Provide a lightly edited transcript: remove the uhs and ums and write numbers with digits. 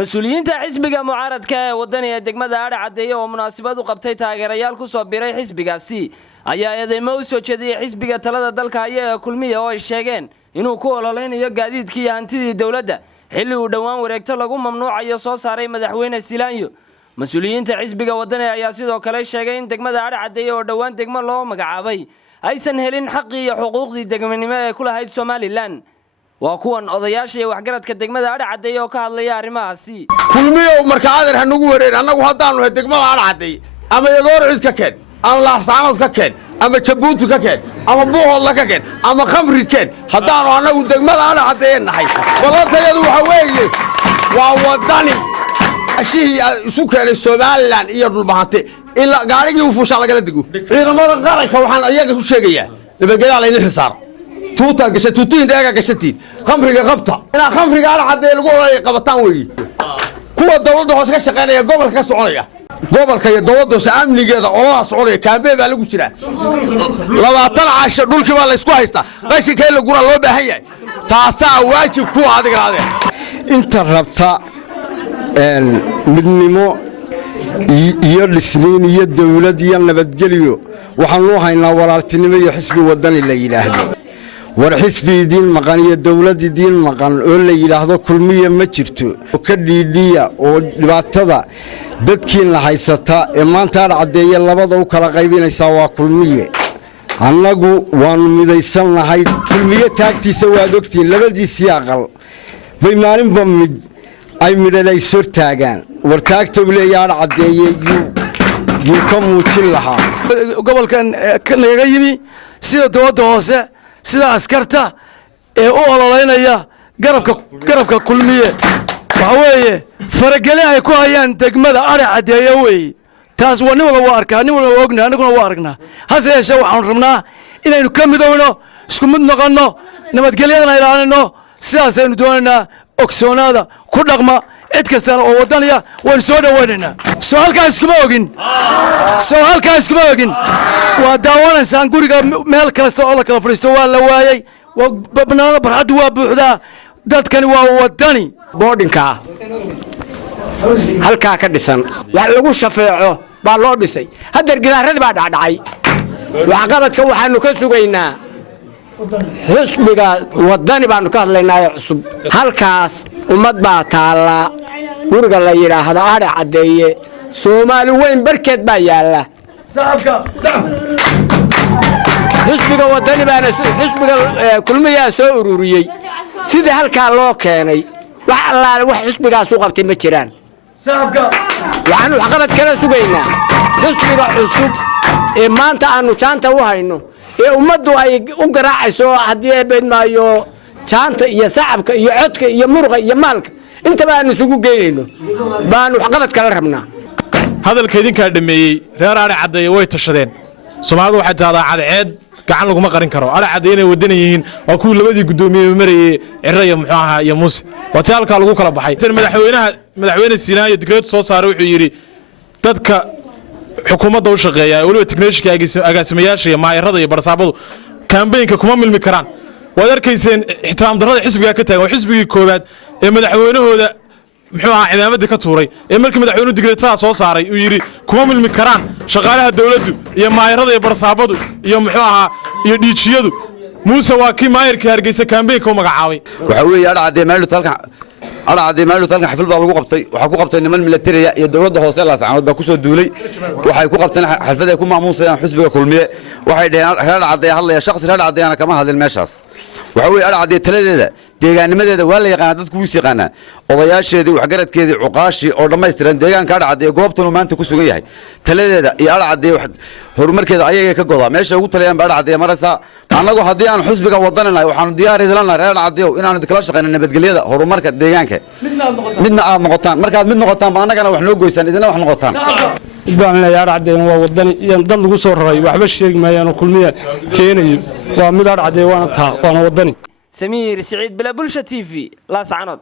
مسؤوليinta xisbiga mucaaradka ee wadaniga degmada Aare Cadeeye oo munaasabad u qabtay taageerayaal ku soo biray xisbigaasi ayaa eedeymo u soo jeediyay xisbiga talada dalka ee kulmiye oo ay sheegeen inuu ku ololeynayo gaadiidkii iyo hantidii dawladda xilli uu dhawaan wareegto lagu mamnuucayo soo saaray madaxweyne Silaanyo. Mas'uuliyiinta xisbiga wadaniga ayaa sidoo kale sheegay in degmada Aare Cadeeye oo dhawaan degmo loo magacaabay aysan helin xaqii iyo xuquuqdii degmanimo ee ku lahayd Somaliland. waa kuwan odayaasha iyo waxgaradka degmada Aare Cadeeye oo ka hadlaya arrimahaasi. kulmiye marka adeer hanagu wareer anagu haddaanu hay degmada Aare Cadeeye ama yagoor cid ka keen ama laxsaanood ka keen ama jabuuti ka keen ama buuhood ka keen ama khamri keen haddaanu anagu degmada Aare Cadeeye nahay walaalkayadu waxa weeye waa wadani ashii isu keenay Somaliland iyo dhulbahante ila gaarigii uu fuusha laga digo ciidamada qaranka waxaan ayaga ku sheegayaa nabadgelyo la idin xisaar tuuta gashatooyin deegaga gashatiin khamriga qabta ina khamriga Aare Cadeeye lagu oray qabataan weey kuwa dawladda hoos ka shaqeynaya gobolka ka soconaya gobolka iyo dawladda amnigeeda oo soconaya kaambe baa lagu jira 20 caasho dhulkii baa la isku haystaa qashinkay la gura loo baahan yahay taasa waajib ku adigraade inta rabta midnimo iyo dhisniin iyo dawlad iyo nabadgelyo waxaan loo haynaa walaaltinimo iyo xisbi wadani la yiraahdo war xisbi diin maqan iyo dawlad diin maqan oo la yiraahdo kulmiye ma jirto ka dhiidhiya oo dhibaatada dadkiina haysata ee maanta Aare Cadeeye labada u kala qaybinaysa waa kulmiye annagu waanu midaysanahay kulmiye taagtiisa waa ogtiin labadiisii aqal bay maalinba mid ay midalay soo taagaan war taagta u leeyahay Aare Cadeeye yu ka muujin lahaa gobolkan laga yimi sida dawladda hoose sida askarta ee u ololeynaya garabka kulmiye waxa weeye farageli ay ku hayaan degmada Aare Cadeeye weey taas waa nin walba arkaa nin walba ogna anaguna waa aragnaa hase yeeshee waxaan rabnaa inaynu ka midowno isku mid noqono nabadgelyada ilaalino sidaas aynu doonaynaa ogsoonaada ku dhaqma cid kasta oo wadaniya waan soo dhawaynaa soo halkaas kuma ogin waa daawanaysaan guriga meel kasta oo la kala fariisto waa la waayay banaanada barxaddu waa buuxdaa dadkani waa wadani boodinka halka ka dhisan wax lagu shafeeco baa loo dhisay hadda gidaarada baa dhacay wax qabadka waxaanu ka sugaynaa xisbiga wadani baanu ka hadlaynaa cusub halkaas ummad baa taala guriga la yiraahdo Aare Cadeeye Soomaali weyn barkeed baa yaala xisbiga wadani baana xisbiga kulmiye soo ururiyay sida halka loo keenay wax allaale wax xisbigaas u qabtay ma jiraan waxaanu wax qabad kala sugaynaa xisbiga cusub ee maanta aanu jaanta u hayno ee ummaddu ay u garaacayso hadii ay beedmaayo jaanta iyo sacabka iyo codka iyo muruqa iyo maalka inta baan isugu geeyno baan wax qabad kala rabnaa hadalka idinka dhameeyay reer Aare Cadeeye way tashadeen Soomaalidu waxay taada cadceed gacan lagu ma qarin karo Aare Cadeeye inay wadan yihiin waa kuwa labadii gudoomiye marayay ciraya muxuu ahaa iyo Muuse waxa halka lagu kala baxay madaxweyne Silaanyo digreed soo saaray wuxuu yiri dadka xukuumadda u shaqeeya waliba technicianka agaasimayaasha iyo maayarada iyo barsaabadu campaign-ka kuma milmi karaan waad arkayseen ixtiraam darrada xisbiga ka taagan xisbigii koobaad ee madaxweynahooda muxuu ahaa ciidamada ka tuuray ee markii madaxweynuhu digreetada soo saaray uu yiri kuma milmi karaan shaqaalaha dawladdu iyo maayarada iyo barsaabadu iyo muxuu ahaa iyo dhiijiyadu Muuse waa kii maayarkii Hargeysa campaign-ka u magacaabay waxa weeye Aare Cadeeye meel talka Aare Cadeeye meel talka xaflad baa lagu qabtay waxa ku qabtay niman military iyo dawladda hoose la saacad baa ku soo duulay waxay ku qabteen xaflad ay ku maamuusayaan xisbiga kulmiye waxay dhaheen Aare Cadeeye hadlaya shakhsi Aare Cadeeye kama hadlin meeshaas waxa weeye Aare Cadeeye taladeeda deegaanimadeeda waa la yaqaan dadku wuu yaqaanaa odayaasheedii waxgaradkeedii cuqaashi oo dhameystiran deegaanka Aare Cadeeye goobtan maanta ku sugan yahay taladeeda iyo Aare Cadeeye horumarkeeda ayaga ka go'daa meesha ugu taliyaan Aare Cadeeye maraysa anagu hadii aan xisbiga wadaninahay waxaan diyaar idilanahay reer Cadeeye inaan kala shaqeyno nabadgelyada horumarka deegaanka midna aad noqotaan markaad mid noqotaan ba anagana wax noo goysaan idina wax noqotaan baan la Aare Cadeeye waa wadani iyo dad lagu soo raray waxba sheegmayaan kulmiye keenayo waa mid Aare Cadeeye waana wadani Samiir Saciid Bala Bulsha TV la sacanod